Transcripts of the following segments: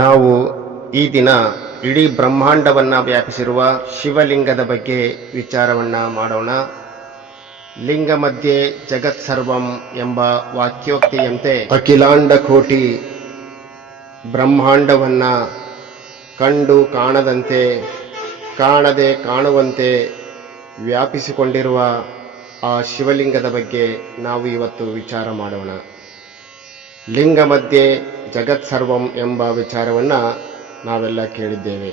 ನಾವು ಈ ದಿನ ಇಡೀ ಬ್ರಹ್ಮಾಂಡವನ್ನು ವ್ಯಾಪಿಸಿರುವ ಶಿವಲಿಂಗದ ಬಗ್ಗೆ ವಿಚಾರವನ್ನು ಮಾಡೋಣ. ಲಿಂಗ ಮಧ್ಯೆ ಜಗತ್ ಸರ್ವಂ ಎಂಬ ವಾಕ್ಯೋಕ್ತಿಯಂತೆ ಅಖಿಲಾಂಡ ಕೋಟಿ ಬ್ರಹ್ಮಾಂಡವನ್ನು ಕಂಡು ಕಾಣದಂತೆ, ಕಾಣದೆ ಕಾಣುವಂತೆ ವ್ಯಾಪಿಸಿಕೊಂಡಿರುವ ಆ ಶಿವಲಿಂಗದ ಬಗ್ಗೆ ನಾವು ಇವತ್ತು ವಿಚಾರ ಮಾಡೋಣ. ಲಿಂಗ ಮಧ್ಯೆ ಜಗತ್ ಸರ್ವಂ ಎಂಬ ವಿಚಾರವನ್ನು ನಾವೆಲ್ಲ ಕೇಳಿದ್ದೇವೆ.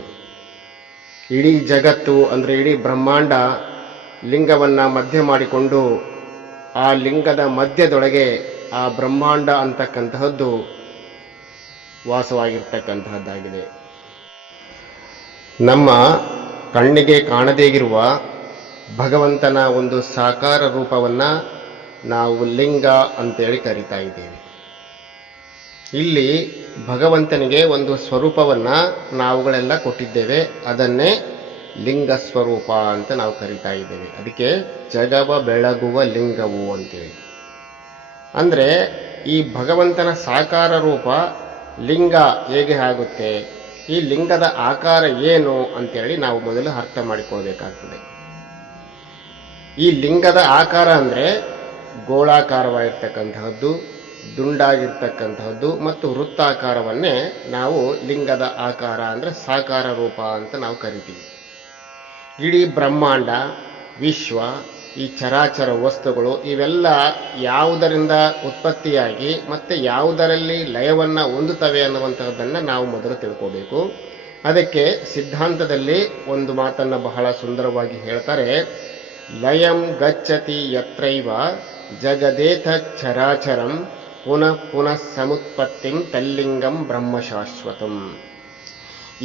ಇಡೀ ಜಗತ್ತು ಅಂದರೆ ಇಡೀ ಬ್ರಹ್ಮಾಂಡ ಲಿಂಗವನ್ನು ಮಧ್ಯ ಮಾಡಿಕೊಂಡು ಆ ಲಿಂಗದ ಮಧ್ಯದೊಳಗೆ ಆ ಬ್ರಹ್ಮಾಂಡ ಅಂತಕ್ಕಂತಹದ್ದು ವಾಸವಾಗಿರ್ತಕ್ಕಂತಹದ್ದಾಗಿದೆ. ನಮ್ಮ ಕಣ್ಣಿಗೆ ಕಾಣದೇ ಇರುವ ಭಗವಂತನ ಒಂದು ಸಾಕಾರ ರೂಪವನ್ನು ನಾವು ಲಿಂಗ ಅಂತೇಳಿ ಕರಿತಾ ಇದ್ದೇವೆ. ಇಲ್ಲಿ ಭಗವಂತನಿಗೆ ಒಂದು ಸ್ವರೂಪವನ್ನು ನಾವುಗಳೆಲ್ಲ ಕೊಟ್ಟಿದ್ದೇವೆ, ಅದನ್ನೇ ಲಿಂಗ ಸ್ವರೂಪ ಅಂತ ನಾವು ಕರಿತಾ ಇದ್ದೇವೆ. ಅದಕ್ಕೆ ಜಗವ ಬೆಳಗುವ ಲಿಂಗವು ಅಂತೇಳಿ. ಅಂದರೆ ಈ ಭಗವಂತನ ಸಾಕಾರ ರೂಪ ಲಿಂಗ ಹೇಗೆ ಆಗುತ್ತೆ, ಈ ಲಿಂಗದ ಆಕಾರ ಏನು ಅಂತೇಳಿ ನಾವು ಮೊದಲು ಅರ್ಥ ಮಾಡಿಕೊಳ್ಬೇಕಾಗ್ತದೆ. ಈ ಲಿಂಗದ ಆಕಾರ ಅಂದರೆ ಗೋಳಾಕಾರವಾಗಿರ್ತಕ್ಕಂತಹದ್ದು, ದುಂಡಾಗಿರ್ತಕ್ಕಂತಹದ್ದು ಮತ್ತು ವೃತ್ತಾಕಾರವನ್ನೇ ನಾವು ಲಿಂಗದ ಆಕಾರ ಅಂದರೆ ಸಾಕಾರ ರೂಪ ಅಂತ ನಾವು ಕರಿತೀವಿ. ಇಡೀ ಬ್ರಹ್ಮಾಂಡ, ವಿಶ್ವ, ಈ ಚರಾಚರ ವಸ್ತುಗಳು ಇವೆಲ್ಲ ಯಾವುದರಿಂದ ಉತ್ಪತ್ತಿಯಾಗಿ ಮತ್ತೆ ಯಾವುದರಲ್ಲಿ ಲಯವನ್ನು ಹೊಂದುತ್ತವೆ ಅನ್ನುವಂತಹದ್ದನ್ನು ನಾವು ಮೊದಲು ತಿಳ್ಕೋಬೇಕು. ಅದಕ್ಕೆ ಸಿದ್ಧಾಂತದಲ್ಲಿ ಒಂದು ಮಾತನ್ನು ಬಹಳ ಸುಂದರವಾಗಿ ಹೇಳ್ತಾರೆ. ಲಯಂ ಗಚ್ಚತಿ ಯತ್ರೈವ ಜಗದೇಥ ಚರಾಚರಂ ಪುನಃ ಪುನಃ ಸಮುತ್ಪತ್ತಿಂ ತಲ್ಲಿಂಗಂ ಬ್ರಹ್ಮಶಾಶ್ವತಂ.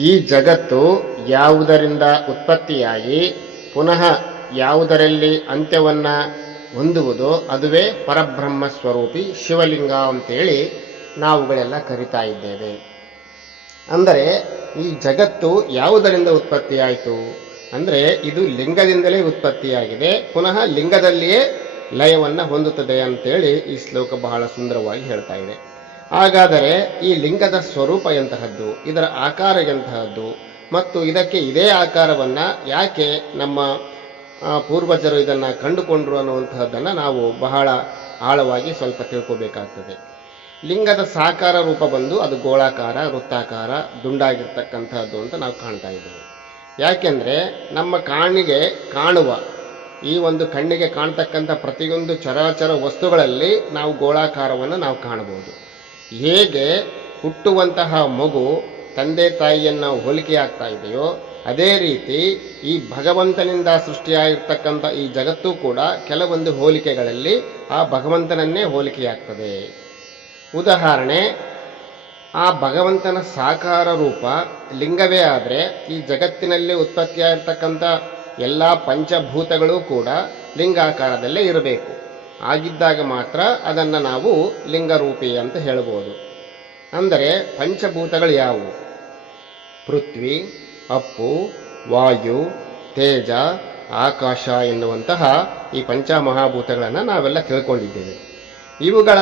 ಈ ಜಗತ್ತು ಯಾವುದರಿಂದ ಉತ್ಪತ್ತಿಯಾಗಿ ಪುನಃ ಯಾವುದರಲ್ಲಿ ಅಂತ್ಯವನ್ನು ಹೊಂದುವುದೋ ಅದುವೇ ಪರಬ್ರಹ್ಮ ಸ್ವರೂಪಿ ಶಿವಲಿಂಗ ಅಂತೇಳಿ ನಾವುಗಳೆಲ್ಲ ಕರಿತಾ ಇದ್ದೇವೆ. ಅಂದರೆ ಈ ಜಗತ್ತು ಯಾವುದರಿಂದ ಉತ್ಪತ್ತಿಯಾಯಿತು ಅಂದರೆ ಇದು ಲಿಂಗದಿಂದಲೇ ಉತ್ಪತ್ತಿಯಾಗಿದೆ, ಪುನಃ ಲಿಂಗದಲ್ಲಿಯೇ ಲಯವನ್ನು ಹೊಂದುತ್ತದೆ ಅಂತೇಳಿ ಈ ಶ್ಲೋಕ ಬಹಳ ಸುಂದರವಾಗಿ ಹೇಳ್ತಾ ಇದೆ. ಹಾಗಾದರೆ ಈ ಲಿಂಗದ ಸ್ವರೂಪ ಎಂತಹದ್ದು, ಇದರ ಆಕಾರ ಎಂತಹದ್ದು ಮತ್ತು ಇದಕ್ಕೆ ಇದೇ ಆಕಾರವನ್ನು ಯಾಕೆ ನಮ್ಮ ಪೂರ್ವಜರು ಇದನ್ನು ಕಂಡುಕೊಂಡ್ರು ಅನ್ನುವಂತಹದ್ದನ್ನು ನಾವು ಬಹಳ ಆಳವಾಗಿ ಸ್ವಲ್ಪ ತಿಳ್ಕೋಬೇಕಾಗ್ತದೆ. ಲಿಂಗದ ಸಾಕಾರ ರೂಪ ಬಂದು ಅದು ಗೋಳಾಕಾರ, ವೃತ್ತಾಕಾರ, ದುಂಡಾಗಿರ್ತಕ್ಕಂಥದ್ದು ಅಂತ ನಾವು ಕಾಣ್ತಾ ಇದ್ದೇವೆ. ಯಾಕೆಂದರೆ ನಮ್ಮ ಕಣ್ಣಿಗೆ ಕಾಣುವ ಈ ಒಂದು ಕಣ್ಣಿಗೆ ಕಾಣ್ತಕ್ಕಂಥ ಪ್ರತಿಯೊಂದು ಚರಾಚರ ವಸ್ತುಗಳಲ್ಲಿ ನಾವು ಗೋಳಾಕಾರವನ್ನು ನಾವು ಕಾಣಬಹುದು. ಹೇಗೆ ಹುಟ್ಟುವಂತಹ ಮಗು ತಂದೆ ತಾಯಿಯನ್ನು ಹೋಲಿಕೆ ಆಗ್ತಾ ಇದೆಯೋ ಅದೇ ರೀತಿ ಈ ಭಗವಂತನಿಂದ ಸೃಷ್ಟಿಯಾಗಿರ್ತಕ್ಕಂಥ ಈ ಜಗತ್ತು ಕೂಡ ಕೆಲವೊಂದು ಹೋಲಿಕೆಗಳಲ್ಲಿ ಆ ಭಗವಂತನನ್ನೇ ಹೋಲಿಕೆಯಾಗ್ತದೆ. ಉದಾಹರಣೆ, ಆ ಭಗವಂತನ ಸಾಕಾರ ರೂಪ ಲಿಂಗವೇ ಆದರೆ ಈ ಜಗತ್ತಿನಲ್ಲಿ ಉತ್ಪತ್ತಿಯಾಗಿರ್ತಕ್ಕಂಥ ಎಲ್ಲ ಪಂಚಭೂತಗಳು ಕೂಡ ಲಿಂಗಾಕಾರದಲ್ಲೇ ಇರಬೇಕು. ಆಗಿದ್ದಾಗ ಮಾತ್ರ ಅದನ್ನು ನಾವು ಲಿಂಗರೂಪಿ ಅಂತ ಹೇಳ್ಬೋದು. ಅಂದರೆ ಪಂಚಭೂತಗಳು ಯಾವುವು? ಪೃಥ್ವಿ, ಅಪ್ಪು, ವಾಯು, ತೇಜ, ಆಕಾಶ ಎನ್ನುವಂತಹ ಈ ಪಂಚಮಹಾಭೂತಗಳನ್ನು ನಾವೆಲ್ಲ ತಿಳ್ಕೊಂಡಿದ್ದೇವೆ. ಇವುಗಳ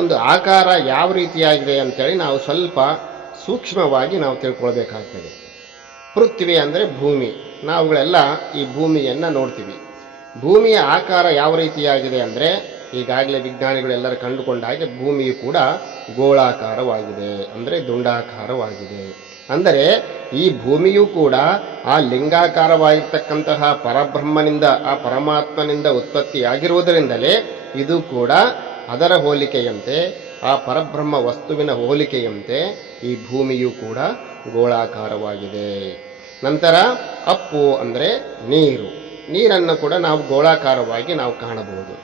ಒಂದು ಆಕಾರ ಯಾವ ರೀತಿಯಾಗಿದೆ ಅಂತೇಳಿ ನಾವು ಸ್ವಲ್ಪ ಸೂಕ್ಷ್ಮವಾಗಿ ನಾವು ತಿಳ್ಕೊಳ್ಬೇಕಾಗ್ತದೆ. ಪೃಥ್ವಿ ಅಂದರೆ ಭೂಮಿ, ನಾವುಗಳೆಲ್ಲ ಈ ಭೂಮಿಯನ್ನು ನೋಡ್ತೀವಿ. ಭೂಮಿಯ ಆಕಾರ ಯಾವ ರೀತಿಯಾಗಿದೆ ಅಂದರೆ ಈಗಾಗಲೇ ವಿಜ್ಞಾನಿಗಳೆಲ್ಲರೂ ಕಂಡುಕೊಂಡ ಹಾಗೆ ಭೂಮಿಯು ಕೂಡ ಗೋಳಾಕಾರವಾಗಿದೆ, ಅಂದರೆ ದುಂಡಾಕಾರವಾಗಿದೆ. ಅಂದರೆ ಈ ಭೂಮಿಯೂ ಕೂಡ ಆ ಲಿಂಗಾಕಾರವಾಗಿರ್ತಕ್ಕಂತಹ ಪರಬ್ರಹ್ಮನಿಂದ, ಆ ಪರಮಾತ್ಮನಿಂದ ಉತ್ಪತ್ತಿಯಾಗಿರುವುದರಿಂದಲೇ ಇದು ಕೂಡ ಅದರ ಹೋಲಿಕೆಯಂತೆ, ಆ ಪರಬ್ರಹ್ಮ ವಸ್ತುವಿನ ಹೋಲಿಕೆಯಂತೆ ಈ ಭೂಮಿಯೂ ಕೂಡ ಗೋಳಾಕಾರವಾಗಿದೆ. ನಂತರ ಅಪ್ಪು ಅಂದರೆ ನೀರು, ನೀರನ್ನು ಕೂಡ ನಾವು ಗೋಳಾಕಾರವಾಗಿ ನಾವು ಕಾಣಬಹುದು.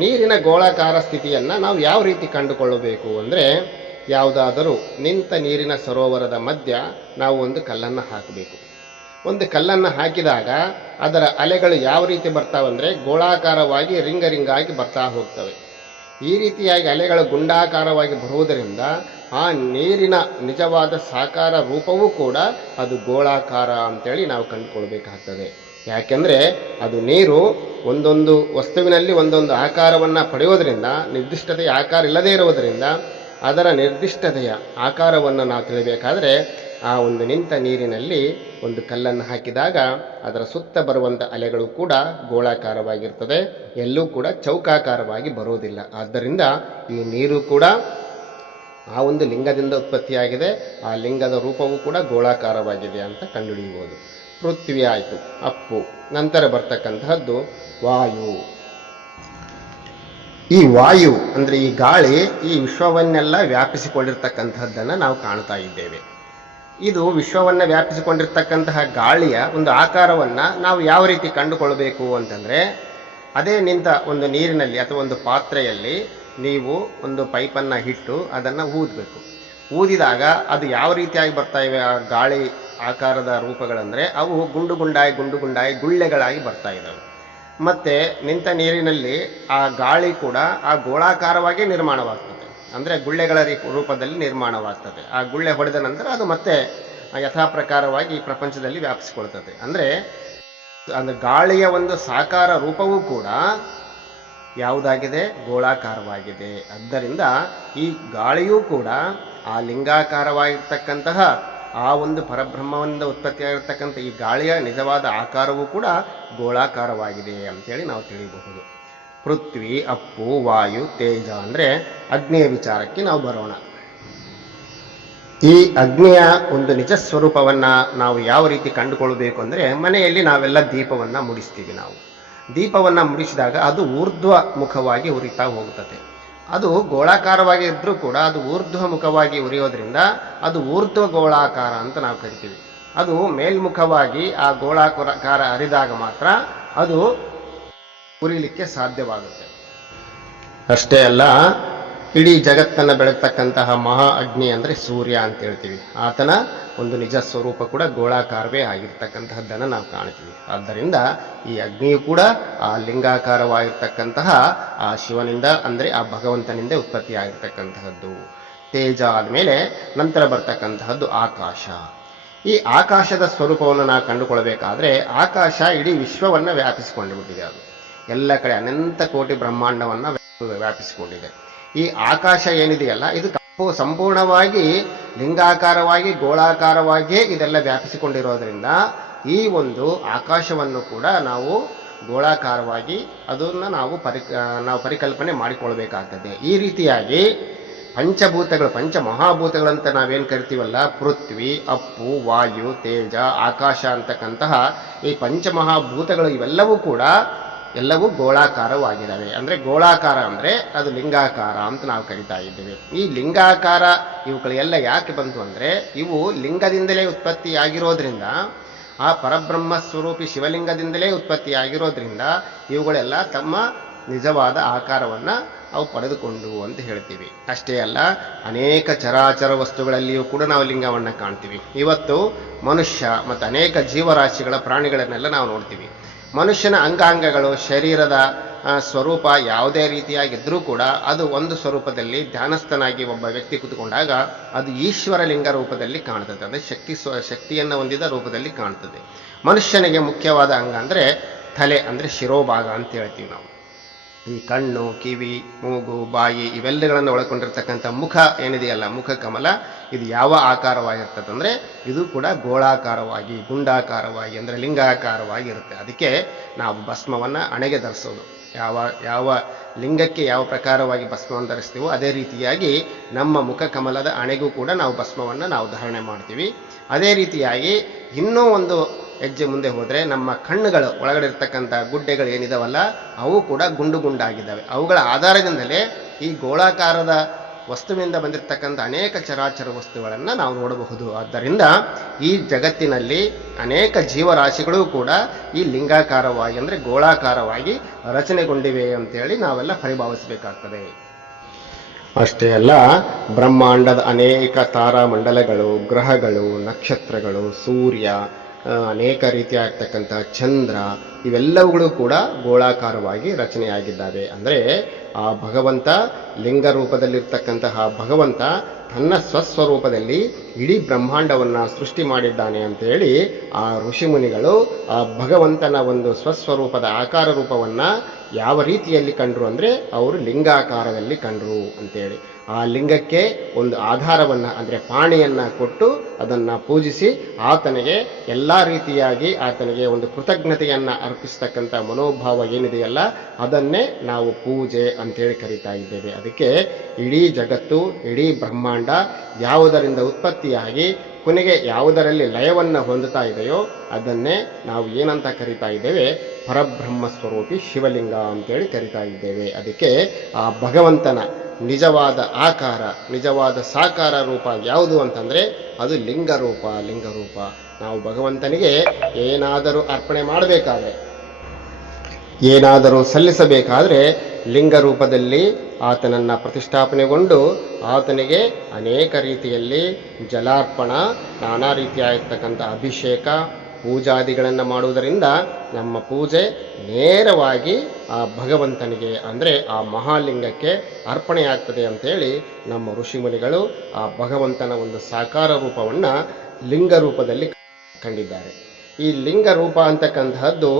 ನೀರಿನ ಗೋಳಾಕಾರ ಸ್ಥಿತಿಯನ್ನು ನಾವು ಯಾವ ರೀತಿ ಕಂಡುಕೊಳ್ಳಬೇಕು ಅಂದರೆ, ಯಾವುದಾದರೂ ನಿಂತ ನೀರಿನ ಸರೋವರದ ಮಧ್ಯ ನಾವು ಒಂದು ಕಲ್ಲನ್ನು ಹಾಕಬೇಕು. ಒಂದು ಕಲ್ಲನ್ನು ಹಾಕಿದಾಗ ಅದರ ಅಲೆಗಳು ಯಾವ ರೀತಿ ಬರ್ತಾವಂದರೆ ಗೋಳಾಕಾರವಾಗಿ ರಿಂಗಾಗಿ ಬರ್ತಾ ಹೋಗ್ತವೆ. ಈ ರೀತಿಯಾಗಿ ಅಲೆಗಳು ಗುಂಡಾಕಾರವಾಗಿ ಬರುವುದರಿಂದ ಆ ನೀರಿನ ನಿಜವಾದ ಸಾಕಾರ ರೂಪವೂ ಕೂಡ ಅದು ಗೋಳಾಕಾರ ಅಂತೇಳಿ ನಾವು ಕಂಡುಕೊಳ್ಬೇಕಾಗ್ತದೆ. ಯಾಕೆಂದರೆ ಅದು ನೀರು ಒಂದೊಂದು ವಸ್ತುವಿನಲ್ಲಿ ಒಂದೊಂದು ಆಕಾರವನ್ನು ಪಡೆಯೋದರಿಂದ, ನಿರ್ದಿಷ್ಟತೆಯ ಆಕಾರ ಇಲ್ಲದೇ ಇರುವುದರಿಂದ ಅದರ ನಿರ್ದಿಷ್ಟತೆಯ ಆಕಾರವನ್ನು ನಾವು ತಿಳಿಬೇಕಾದ್ರೆ ಆ ಒಂದು ನಿಂತ ನೀರಿನಲ್ಲಿ ಒಂದು ಕಲ್ಲನ್ನು ಹಾಕಿದಾಗ ಅದರ ಸುತ್ತ ಬರುವಂಥ ಅಲೆಗಳು ಕೂಡ ಗೋಳಾಕಾರವಾಗಿರ್ತದೆ, ಎಲ್ಲೂ ಕೂಡ ಚೌಕಾಕಾರವಾಗಿ ಬರುವುದಿಲ್ಲ. ಆದ್ದರಿಂದ ಈ ನೀರು ಕೂಡ ಆ ಒಂದು ಲಿಂಗದಿಂದ ಉತ್ಪತ್ತಿಯಾಗಿದೆ, ಆ ಲಿಂಗದ ರೂಪವೂ ಕೂಡ ಗೋಳಾಕಾರವಾಗಿದೆ ಅಂತ ಕಂಡುಹಿಡಿಯಬಹುದು. ಪೃಥ್ವಿ ಆಯಿತು, ಅಪ್ಪು. ನಂತರ ಬರ್ತಕ್ಕಂತಹದ್ದು ವಾಯು. ಈ ವಾಯು ಅಂದರೆ ಈ ಗಾಳಿ ಈ ವಿಶ್ವವನ್ನೆಲ್ಲ ವ್ಯಾಪಿಸಿಕೊಂಡಿರ್ತಕ್ಕಂತಹದ್ದನ್ನು ನಾವು ಕಾಣ್ತಾ ಇದ್ದೇವೆ. ಇದು ವಿಶ್ವವನ್ನು ವ್ಯಾಪಿಸಿಕೊಂಡಿರ್ತಕ್ಕಂತಹ ಗಾಳಿಯ ಒಂದು ಆಕಾರವನ್ನು ನಾವು ಯಾವ ರೀತಿ ಕಂಡುಕೊಳ್ಬೇಕು ಅಂತಂದರೆ, ಅದೇ ನಿಂತ ಒಂದು ನೀರಿನಲ್ಲಿ ಅಥವಾ ಒಂದು ಪಾತ್ರೆಯಲ್ಲಿ ನೀವು ಒಂದು ಪೈಪನ್ನು ಇಟ್ಟು ಅದನ್ನು ಊದಬೇಕು. ಊದಿದಾಗ ಅದು ಯಾವ ರೀತಿಯಾಗಿ ಬರ್ತಾ ಇವೆ ಆ ಗಾಳಿ ಆಕಾರದ ರೂಪಗಳಂದರೆ, ಅವು ಗುಂಡು ಗುಂಡಾಗಿ ಗುಳ್ಳೆಗಳಾಗಿ ಬರ್ತಾ ಇದ್ದಾವೆ. ಮತ್ತು ನಿಂತ ನೀರಿನಲ್ಲಿ ಆ ಗಾಳಿ ಕೂಡ ಆ ಗೋಳಾಕಾರವಾಗಿ ನಿರ್ಮಾಣವಾಗ್ತದೆ, ಅಂದರೆ ಗುಳ್ಳೆಗಳ ರೂಪದಲ್ಲಿ ನಿರ್ಮಾಣವಾಗ್ತದೆ. ಆ ಗುಳ್ಳೆ ಹೊಡೆದ ನಂತರ ಅದು ಮತ್ತೆ ಯಥಾ ಪ್ರಕಾರವಾಗಿ ಈ ಪ್ರಪಂಚದಲ್ಲಿ ವ್ಯಾಪಿಸಿಕೊಳ್ತದೆ. ಅಂದರೆ ಗಾಳಿಯ ಒಂದು ಸಾಕಾರ ರೂಪವೂ ಕೂಡ ಯಾವುದಾಗಿದೆ? ಗೋಳಾಕಾರವಾಗಿದೆ. ಆದ್ದರಿಂದ ಈ ಗಾಳಿಯೂ ಕೂಡ ಆ ಲಿಂಗಾಕಾರವಾಗಿರ್ತಕ್ಕಂತಹ ಆ ಒಂದು ಪರಬ್ರಹ್ಮದಿಂದ ಉತ್ಪತ್ತಿಯಾಗಿರ್ತಕ್ಕಂಥ ಈ ಗಾಳಿಯ ನಿಜವಾದ ಆಕಾರವೂ ಕೂಡ ಗೋಳಾಕಾರವಾಗಿದೆ ಅಂತೇಳಿ ನಾವು ತಿಳಿಯಬಹುದು. ಪೃಥ್ವಿ, ಅಪ್ಪು, ವಾಯು, ತೇಜ ಅಂದರೆ ಅಗ್ನಿಯ ವಿಚಾರಕ್ಕೆ ನಾವು ಬರೋಣ. ಈ ಅಗ್ನಿಯ ಒಂದು ನಿಜ ಸ್ವರೂಪವನ್ನು ನಾವು ಯಾವ ರೀತಿ ಕಂಡುಕೊಳ್ಬೇಕು ಅಂದರೆ, ಮನೆಯಲ್ಲಿ ನಾವೆಲ್ಲ ದೀಪವನ್ನು ಮುಡಿಸ್ತೀವಿ. ನಾವು ದೀಪವನ್ನು ಮುಡಿಸಿದಾಗ ಅದು ಊರ್ಧ್ವ ಮುಖವಾಗಿ ಉರಿತಾ ಹೋಗುತ್ತದೆ. ಅದು ಗೋಳಾಕಾರವಾಗಿ ಇದ್ದರೂ ಕೂಡ ಅದು ಊರ್ಧ್ವ ಮುಖವಾಗಿ ಉರಿಯೋದ್ರಿಂದ ಅದು ಊರ್ಧ್ವ ಗೋಳಾಕಾರ ಅಂತ ನಾವು ಕರಿತೀವಿ. ಅದು ಮೇಲ್ಮುಖವಾಗಿ ಆ ಗೋಳಾಕಾರ ಹರಿದಾಗ ಮಾತ್ರ ಅದು ಉರಿಲಿಕ್ಕೆ ಸಾಧ್ಯವಾಗುತ್ತೆ. ಅಷ್ಟೇ ಅಲ್ಲ, ಇಡೀ ಜಗತ್ತನ್ನು ಬೆಳಗ್ತಕ್ಕಂತಹ ಮಹಾ ಅಗ್ನಿ ಅಂದರೆ ಸೂರ್ಯ ಅಂತ ಹೇಳ್ತೀವಿ. ಆತನ ಒಂದು ನಿಜ ಸ್ವರೂಪ ಕೂಡ ಗೋಳಾಕಾರವೇ ಆಗಿರ್ತಕ್ಕಂತಹದ್ದನ್ನು ನಾವು ಕಾಣ್ತೀವಿ. ಆದ್ದರಿಂದ ಈ ಅಗ್ನಿಯು ಕೂಡ ಆ ಲಿಂಗಾಕಾರವಾಗಿರ್ತಕ್ಕಂತಹ ಆ ಶಿವನಿಂದ ಅಂದರೆ ಆ ಭಗವಂತನಿಂದ ಉತ್ಪತ್ತಿಯಾಗಿರ್ತಕ್ಕಂತಹದ್ದು. ತೇಜ ಆದಮೇಲೆ ನಂತರ ಬರ್ತಕ್ಕಂತಹದ್ದು ಆಕಾಶ. ಈ ಆಕಾಶದ ಸ್ವರೂಪವನ್ನು ನಾವು ಕಂಡುಕೊಳ್ಬೇಕಾದ್ರೆ, ಆಕಾಶ ಇಡೀ ವಿಶ್ವವನ್ನು ವ್ಯಾಪಿಸಿಕೊಂಡು ಬಿಟ್ಟಿದೆ. ಅದು ಎಲ್ಲ ಕಡೆ ಅನಂತ ಕೋಟಿ ಬ್ರಹ್ಮಾಂಡವನ್ನು ವ್ಯಾಪಿಸಿಕೊಂಡಿದೆ. ಈ ಆಕಾಶ ಏನಿದೆಯಲ್ಲ, ಇದು ಸಂಪೂರ್ಣವಾಗಿ ಲಿಂಗಾಕಾರವಾಗಿ ಗೋಳಾಕಾರವಾಗಿಯೇ ಇದೆಲ್ಲ ವ್ಯಾಪಿಸಿಕೊಂಡಿರೋದ್ರಿಂದ ಈ ಒಂದು ಆಕಾಶವನ್ನು ಕೂಡ ನಾವು ಗೋಳಾಕಾರವಾಗಿ ಅದನ್ನು ನಾವು ಪರಿಕಲ್ಪನೆ ಮಾಡಿಕೊಳ್ಬೇಕಾಗ್ತದೆ. ಈ ರೀತಿಯಾಗಿ ಪಂಚಭೂತಗಳು, ಪಂಚಮಹಾಭೂತಗಳಂತ ನಾವೇನು ಕರಿತೀವಲ್ಲ, ಪೃಥ್ವಿ, ಅಪ್ಪು, ವಾಯು, ತೇಜ, ಆಕಾಶ ಅಂತಕ್ಕಂತಹ ಈ ಪಂಚಮಹಾಭೂತಗಳು ಇವೆಲ್ಲವೂ ಕೂಡ ಎಲ್ಲವೂ ಗೋಳಾಕಾರವಾಗಿದ್ದಾವೆ. ಅಂದರೆ ಗೋಳಾಕಾರ ಅಂದರೆ ಅದು ಲಿಂಗಾಕಾರ ಅಂತ ನಾವು ಕರಿತಾ ಇದ್ದೇವೆ. ಈ ಲಿಂಗಾಕಾರ ಇವುಗಳೆಲ್ಲ ಯಾಕೆ ಬಂತು ಅಂದರೆ, ಇವು ಲಿಂಗದಿಂದಲೇ ಉತ್ಪತ್ತಿಯಾಗಿರೋದ್ರಿಂದ, ಆ ಪರಬ್ರಹ್ಮ ಸ್ವರೂಪಿ ಶಿವಲಿಂಗದಿಂದಲೇ ಉತ್ಪತ್ತಿಯಾಗಿರೋದ್ರಿಂದ ಇವುಗಳೆಲ್ಲ ತಮ್ಮ ನಿಜವಾದ ಆಕಾರವನ್ನು ಅವು ಪಡೆದುಕೊಂಡು ಅಂತ ಹೇಳ್ತೀವಿ. ಅಷ್ಟೇ ಅಲ್ಲ, ಅನೇಕ ಚರಾಚರ ವಸ್ತುಗಳಲ್ಲಿಯೂ ಕೂಡ ನಾವು ಲಿಂಗವನ್ನು ಕಾಣ್ತೀವಿ. ಇವತ್ತು ಮನುಷ್ಯ ಮತ್ತು ಅನೇಕ ಜೀವರಾಶಿಗಳ ಪ್ರಾಣಿಗಳನ್ನೆಲ್ಲ ನಾವು ನೋಡ್ತೀವಿ. ಮನುಷ್ಯನ ಅಂಗಾಂಗಗಳು, ಶರೀರದ ಸ್ವರೂಪ ಯಾವುದೇ ರೀತಿಯಾಗಿದ್ದರೂ ಕೂಡ ಅದು ಒಂದು ಸ್ವರೂಪದಲ್ಲಿ ಧ್ಯಾನಸ್ಥನಾಗಿ ಒಬ್ಬ ವ್ಯಕ್ತಿ ಕೂತ್ಕೊಂಡಾಗ ಅದು ಈಶ್ವರ ಲಿಂಗ ರೂಪದಲ್ಲಿ ಕಾಣ್ತದೆ. ಅಂದರೆ ಶಕ್ತಿಯನ್ನು ಹೊಂದಿದ ರೂಪದಲ್ಲಿ ಕಾಣ್ತದೆ. ಮನುಷ್ಯನಿಗೆ ಮುಖ್ಯವಾದ ಅಂಗ ಅಂದರೆ ತಲೆ, ಅಂದರೆ ಶಿರೋಭಾಗ ಅಂತ ಹೇಳ್ತೀವಿ ನಾವು. ಈ ಕಣ್ಣು, ಕಿವಿ, ಮೂಗು, ಬಾಯಿ ಇವೆಲ್ಲಗಳನ್ನು ಒಳಗೊಂಡಿರ್ತಕ್ಕಂಥ ಮುಖ ಏನಿದೆಯಲ್ಲ, ಮುಖ ಕಮಲ, ಇದು ಯಾವ ಆಕಾರವಾಗಿರ್ತದೆ ಅಂದರೆ ಇದು ಕೂಡ ಗೋಳಾಕಾರವಾಗಿ, ಗುಂಡಾಕಾರವಾಗಿ, ಅಂದರೆ ಲಿಂಗಾಕಾರವಾಗಿ ಇರುತ್ತೆ. ಅದಕ್ಕೆ ನಾವು ಭಸ್ಮವನ್ನು ಹಣೆಗೆ ಧರಿಸೋದು. ಯಾವ ಲಿಂಗಕ್ಕೆ ಯಾವ ಪ್ರಕಾರವಾಗಿ ಭಸ್ಮವನ್ನು ಧರಿಸ್ತೀವೋ ಅದೇ ರೀತಿಯಾಗಿ ನಮ್ಮ ಮುಖ ಕಮಲದ ಹಣೆಗೂ ಕೂಡ ನಾವು ಭಸ್ಮವನ್ನು ನಾವು ಧಾರಣೆ ಮಾಡ್ತೀವಿ. ಅದೇ ರೀತಿಯಾಗಿ ಇನ್ನೂ ಒಂದು ಹೆಜ್ಜೆ ಮುಂದೆ ಹೋದರೆ ನಮ್ಮ ಕಣ್ಣುಗಳು ಒಳಗಡೆ ಇರ್ತಕ್ಕಂಥ ಗುಡ್ಡೆಗಳು ಏನಿದಾವಲ್ಲ, ಅವು ಕೂಡ ಗುಂಡಾಗಿದ್ದಾವೆ. ಅವುಗಳ ಆಧಾರದಿಂದಲೇ ಈ ಗೋಳಾಕಾರದ ವಸ್ತುವಿನಿಂದ ಬಂದಿರತಕ್ಕಂಥ ಅನೇಕ ಚರಾಚರ ವಸ್ತುಗಳನ್ನು ನಾವು ನೋಡಬಹುದು. ಆದ್ದರಿಂದ ಈ ಜಗತ್ತಿನಲ್ಲಿ ಅನೇಕ ಜೀವರಾಶಿಗಳು ಕೂಡ ಈ ಲಿಂಗಾಕಾರವಾಗಿ, ಅಂದರೆ ಗೋಳಾಕಾರವಾಗಿ ರಚನೆಗೊಂಡಿವೆ ಅಂತೇಳಿ ನಾವೆಲ್ಲ ಪರಿಭಾವಿಸಬೇಕಾಗ್ತದೆ. ಅಷ್ಟೇ ಅಲ್ಲ, ಬ್ರಹ್ಮಾಂಡದ ಅನೇಕ ತಾರಾಮಂಡಲಗಳು, ಗ್ರಹಗಳು, ನಕ್ಷತ್ರಗಳು, ಸೂರ್ಯ, ಅನೇಕ ರೀತಿಯಾಗಿರ್ತಕ್ಕಂಥ ಚಂದ್ರ, ಇವೆಲ್ಲವುಗಳು ಕೂಡ ಗೋಳಾಕಾರವಾಗಿ ರಚನೆಯಾಗಿದ್ದಾವೆ. ಅಂದರೆ ಆ ಭಗವಂತ ಲಿಂಗ ರೂಪದಲ್ಲಿರ್ತಕ್ಕಂತಹ ಭಗವಂತ ತನ್ನ ಸ್ವಸ್ವರೂಪದಲ್ಲಿ ಇಡೀ ಬ್ರಹ್ಮಾಂಡವನ್ನು ಸೃಷ್ಟಿ ಮಾಡಿದ್ದಾನೆ ಅಂತೇಳಿ ಆ ಋಷಿಮುನಿಗಳು ಆ ಭಗವಂತನ ಒಂದು ಸ್ವಸ್ವರೂಪದ ಆಕಾರ ರೂಪವನ್ನು ಯಾವ ರೀತಿಯಲ್ಲಿ ಕಂಡ್ರು ಅಂದರೆ ಅವರು ಲಿಂಗಾಕಾರದಲ್ಲಿ ಕಂಡ್ರು ಅಂತೇಳಿ ಆ ಲಿಂಗಕ್ಕೆ ಒಂದು ಆಧಾರವನ್ನು ಅಂದರೆ ಪಾಣಿಯನ್ನು ಕೊಟ್ಟು ಅದನ್ನು ಪೂಜಿಸಿ ಆತನಿಗೆ ಎಲ್ಲ ರೀತಿಯಾಗಿ ಆತನಿಗೆ ಒಂದು ಕೃತಜ್ಞತೆಯನ್ನು ಅರ್ಪಿಸ್ತಕ್ಕಂಥ ಮನೋಭಾವ ಏನಿದೆಯಲ್ಲ ಅದನ್ನೇ ನಾವು ಪೂಜೆ ಅಂತೇಳಿ ಕರೀತಾ ಇದ್ದೇವೆ. ಅದಕ್ಕೆ ಇಡೀ ಜಗತ್ತು ಇಡೀ ಬ್ರಹ್ಮಾಂಡ ಯಾವುದರಿಂದ ಉತ್ಪತ್ತಿಯಾಗಿ ಕೊನೆಗೆ ಯಾವುದರಲ್ಲಿ ಲಯವನ್ನು ಹೊಂದುತ್ತಾ ಇದೆಯೋ ಅದನ್ನೇ ನಾವು ಏನಂತ ಕರಿತಾ ಇದ್ದೇವೆ, ಪರಬ್ರಹ್ಮ ಸ್ವರೂಪಿ ಶಿವಲಿಂಗ ಅಂತೇಳಿ ಕರಿತಾ ಇದ್ದೇವೆ. ಅದಕ್ಕೆ ಆ ಭಗವಂತನ ನಿಜವಾದ ಆಕಾರ ನಿಜವಾದ ಸಾಕಾರ ರೂಪ ಯಾವುದು ಅಂತಂದರೆ ಅದು ಲಿಂಗರೂಪ. ಲಿಂಗರೂಪ ನಾವು ಭಗವಂತನಿಗೆ ಏನಾದರೂ ಅರ್ಪಣೆ ಮಾಡಬೇಕಾದ್ರೆ ಏನಾದರೂ ಸಲ್ಲಿಸಬೇಕಾದ್ರೆ ಲಿಂಗ ರೂಪದಲ್ಲಿ ಆತನನ್ನು ಪ್ರತಿಷ್ಠಾಪನೆಗೊಂಡು ಆತನಿಗೆ ಅನೇಕ ರೀತಿಯಲ್ಲಿ ಜಲಾರ್ಪಣ ನಾನಾ ರೀತಿಯಾಗಿರ್ತಕ್ಕಂಥ ಅಭಿಷೇಕ ಪೂಜಾದಿಗಳನ್ನು ಮಾಡುವುದರಿಂದ ನಮ್ಮ ಪೂಜೆ ನೇರವಾಗಿ ಆ ಭಗವಂತನಿಗೆ ಅಂದರೆ ಆ ಮಹಾಲಿಂಗಕ್ಕೆ ಅರ್ಪಣೆಯಾಗ್ತದೆ ಅಂತೇಳಿ ನಮ್ಮ ಋಷಿಮುನಿಗಳು ಆ ಭಗವಂತನ ಒಂದು ಸಾಕಾರ ರೂಪವನ್ನು ಲಿಂಗ ರೂಪದಲ್ಲಿ ಕಂಡಿದ್ದಾರೆ. ಈ ಲಿಂಗ ರೂಪ ಅಂತಕ್ಕಂತಹದ್ದು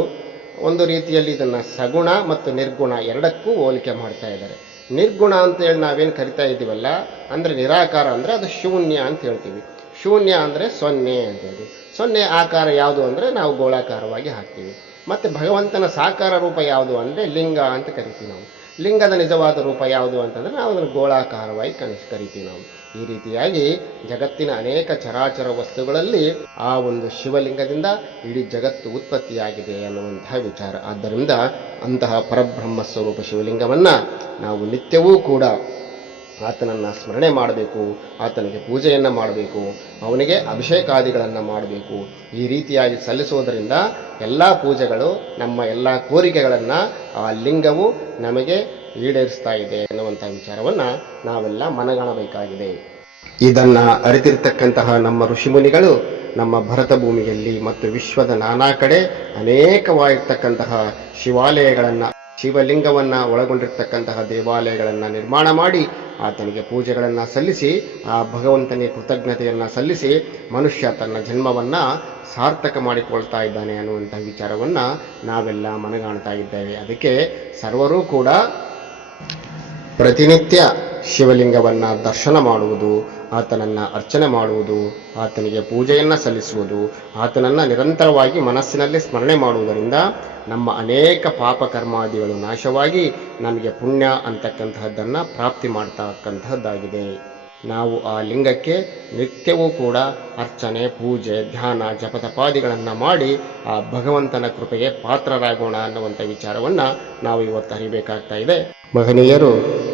ಒಂದು ರೀತಿಯಲ್ಲಿ ಇದನ್ನು ಸಗುಣ ಮತ್ತು ನಿರ್ಗುಣ ಎರಡಕ್ಕೂ ಹೋಲಿಕೆ ಮಾಡ್ತಾ ಇದ್ದಾರೆ. ನಿರ್ಗುಣ ಅಂತೇಳಿ ನಾವೇನು ಕರಿತಾ ಇದ್ದೀವಲ್ಲ ಅಂದರೆ ನಿರಾಕಾರ ಅಂದರೆ ಅದು ಶೂನ್ಯ ಅಂತ ಹೇಳ್ತೀವಿ. ಶೂನ್ಯ ಅಂದರೆ ಸೊನ್ನೆ ಅಂತೇಳಿ. ಸೊನ್ನೆ ಆಕಾರ ಯಾವುದು ಅಂದರೆ ನಾವು ಗೋಳಾಕಾರವಾಗಿ ಹಾಕ್ತೀವಿ. ಮತ್ತು ಭಗವಂತನ ಸಾಕಾರ ರೂಪ ಯಾವುದು ಅಂದರೆ ಲಿಂಗ ಅಂತ ಕರಿತೀವಿ ನಾವು. ಲಿಂಗದ ನಿಜವಾದ ರೂಪ ಯಾವುದು ಅಂತಂದರೆ ನಾವು ಅದನ್ನು ಗೋಳಾಕಾರವಾಗಿ ಕರಿತೀವಿ ನಾವು. ಈ ರೀತಿಯಾಗಿ ಜಗತ್ತಿನ ಅನೇಕ ಚರಾಚರ ವಸ್ತುಗಳಲ್ಲಿ ಆ ಒಂದು ಶಿವಲಿಂಗದಿಂದ ಇಡೀ ಜಗತ್ತು ಉತ್ಪತ್ತಿಯಾಗಿದೆ ಅನ್ನುವಂತಹ ವಿಚಾರ. ಆದ್ದರಿಂದ ಅಂತಹ ಪರಬ್ರಹ್ಮ ಸ್ವರೂಪ ಶಿವಲಿಂಗವನ್ನು ನಾವು ನಿತ್ಯವೂ ಕೂಡ ಆತನನ್ನು ಸ್ಮರಣೆ ಮಾಡಬೇಕು, ಆತನಿಗೆ ಪೂಜೆಯನ್ನು ಮಾಡಬೇಕು, ಅವನಿಗೆ ಅಭಿಷೇಕಾದಿಗಳನ್ನು ಮಾಡಬೇಕು. ಈ ರೀತಿಯಾಗಿ ಸಲ್ಲಿಸುವುದರಿಂದ ಎಲ್ಲ ಪೂಜೆಗಳು ನಮ್ಮ ಎಲ್ಲ ಕೋರಿಕೆಗಳನ್ನು ಆ ಲಿಂಗವು ನಮಗೆ ಈಡೇರಿಸ್ತಾ ಇದೆ ಎನ್ನುವಂಥ ವಿಚಾರವನ್ನು ನಾವೆಲ್ಲ ಮನಗಾಣಬೇಕಾಗಿದೆ. ಇದನ್ನು ಅರಿತಿರ್ತಕ್ಕಂತಹ ನಮ್ಮ ಋಷಿಮುನಿಗಳು ನಮ್ಮ ಭರತ ಭೂಮಿಯಲ್ಲಿ ಮತ್ತು ವಿಶ್ವದ ನಾನಾ ಕಡೆ ಅನೇಕವಾಗಿರ್ತಕ್ಕಂತಹ ಶಿವಾಲಯಗಳನ್ನು ಶಿವಲಿಂಗವನ್ನು ಒಳಗೊಂಡಿರ್ತಕ್ಕಂತಹ ದೇವಾಲಯಗಳನ್ನು ನಿರ್ಮಾಣ ಮಾಡಿ ಆತನಿಗೆ ಪೂಜೆಗಳನ್ನು ಸಲ್ಲಿಸಿ ಆ ಭಗವಂತನಿಗೆ ಕೃತಜ್ಞತೆಯನ್ನು ಸಲ್ಲಿಸಿ ಮನುಷ್ಯ ತನ್ನ ಜನ್ಮವನ್ನು ಸಾರ್ಥಕ ಮಾಡಿಕೊಳ್ತಾ ಇದ್ದಾನೆ ಅನ್ನುವಂಥ ವಿಚಾರವನ್ನು ನಾವೆಲ್ಲ ಮನಗಾಣ್ತಾ ಇದ್ದೇವೆ. ಅದಕ್ಕೆ ಸರ್ವರೂ ಕೂಡ ಪ್ರತಿನಿತ್ಯ ಶಿವಲಿಂಗವನ್ನು ದರ್ಶನ ಮಾಡುವುದು, ಆತನನ್ನು ಅರ್ಚನೆ ಮಾಡುವುದು, ಆತನಿಗೆ ಪೂಜೆಯನ್ನು ಸಲ್ಲಿಸುವುದು, ಆತನನ್ನು ನಿರಂತರವಾಗಿ ಮನಸ್ಸಿನಲ್ಲಿ ಸ್ಮರಣೆ ಮಾಡುವುದರಿಂದ ನಮ್ಮ ಅನೇಕ ಪಾಪಕರ್ಮಾದಿಗಳು ನಾಶವಾಗಿ ನಮಗೆ ಪುಣ್ಯ ಅಂತಕ್ಕಂತಹದ್ದನ್ನು ಪ್ರಾಪ್ತಿ ಮಾಡ್ತಕ್ಕಂತಹದ್ದಾಗಿದೆ. ನಾವು ಆ ಲಿಂಗಕ್ಕೆ ನಿತ್ಯವೂ ಕೂಡ ಅರ್ಚನೆ, ಪೂಜೆ, ಧ್ಯಾನ, ಜಪತಪಾದಿಗಳನ್ನು ಮಾಡಿ ಆ ಭಗವಂತನ ಕೃಪೆಗೆ ಪಾತ್ರರಾಗೋಣ ಅನ್ನುವಂಥ ವಿಚಾರವನ್ನು ನಾವು ಇವತ್ತು ಅರಿಬೇಕಾಗ್ತಾ ಇದೆ. ಮಹನೀಯರು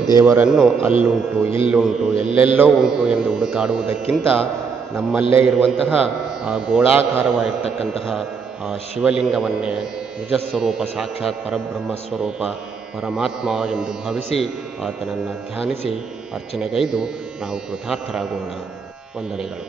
ದೇವರನ್ನು ಅಲ್ಲುಂಟು ಇಲ್ಲುಂಟು ಎಲ್ಲೆಲ್ಲೋ ಉಂಟು ಎಂದು ಹುಡುಕಾಡುವುದಕ್ಕಿಂತ ನಮ್ಮಲ್ಲೇ ಇರುವಂತಹ ಆ ಗೋಳಾಕಾರವಾಗಿರ್ತಕ್ಕಂತಹ ಆ ಶಿವಲಿಂಗವನ್ನೇ ನಿಜಸ್ವರೂಪ ಸಾಕ್ಷಾತ್ ಪರಬ್ರಹ್ಮ ಸ್ವರೂಪ ಪರಮಾತ್ಮ ಎಂದು ಭಾವಿಸಿ ಆತನನ್ನು ಧ್ಯಾನಿಸಿ ಅರ್ಚನೆಗೈದು ನಾವು ಕೃತಾರ್ಥರಾಗೋಣ. ವಂದನೆಗಳು.